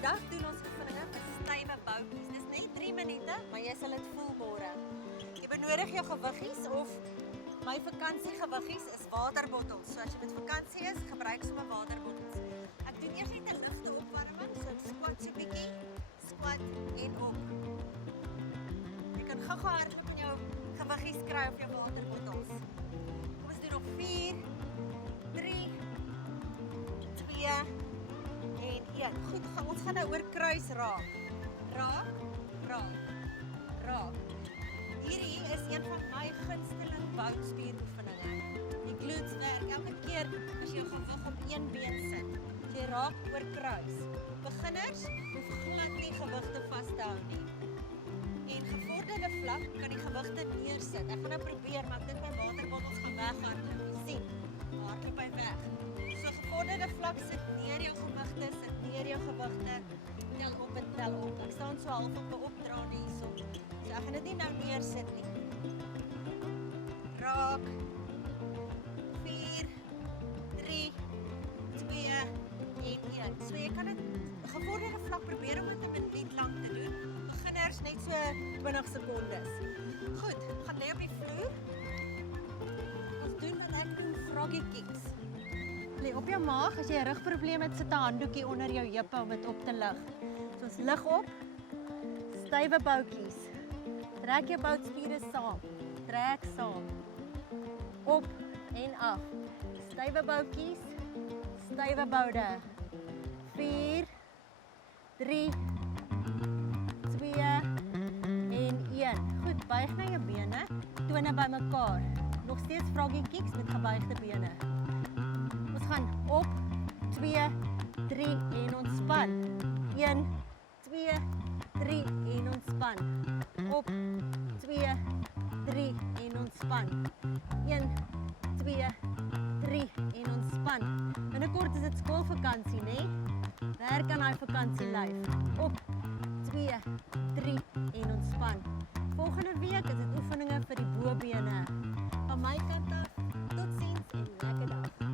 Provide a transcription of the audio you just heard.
Vandag doen ons oefeninge met stywe boutjies. Dis net 3 minute, maar jy sal dit voel môre. Jy benodig jou gewiggies of my vakansiegewiggies is waterbottels. So as jy met vakansie is, gebruik sommer waterbottels. Ek doen eers net 'n ligte opwarming, so ek squat so bietjie, squat en op. Jy kan gou-gou hardloop in jou gewiggies kry op jou waterbottels. Kom ons doen nog 4, 3, 2 en 1. Goed, ons gaan nou oor kruis raak. Raak, raak, raak. Hierdie is een van my gunsteling boutspieroefeninge. Die glutes werk elke keer as jy jou gewig op een been sit. Jy raak oor kruis. Beginners hoef glad nie gewigte vas te hou nie. En gevorderde vlak kan die gewigte neersit. Ek gaan nou probeer, maar ek dink my waterbottels gaan weghardloop. Jy sien, hardloop hy weg. So gevorderde vlak sit neer jou gewigte, sit neer jou gewigte, tel op en tel op. Ek staan so half op 'n opdraande hierso. So ek gaan dit nie nou neersit nie. Raak. 4, 3, 2 en 1. So jy kan dit gevorderde vlak probeer om dit 'n minuut lank te doen. Beginners net so 20 sekondes. Goed, gaan lê op die vloer. Ons doen wat ek doen, froggy kicks. Lê op jou maag, as jy 'n rugprobleem het, sit 'n handdoekie onder jou heupe om dit op te lig. So ons lig op. Stywe boutjies. Trek jou boutspiere saam. Trek saam. Op en af. Stywe boutjies. Stywe boude. 4, 3, 2 en 1. Goed, buig na jou bene. Tone bymekaar. Nog steeds froggy kicks met gebuigde bene. Ons gaan op, 2, 3 en ontspan. 1, 2, 3 en ontspan. Op, 2, 3 en ontspan. 1, 2, 3 en ontspan. Binnekort is dit skoolvakansie, né? Werk aan daai vakansielyf. Op, 2, 3 en ontspan. Volgende week is dit oefeninge vir die bobene. Van my kant af, totsiens en lekker dag.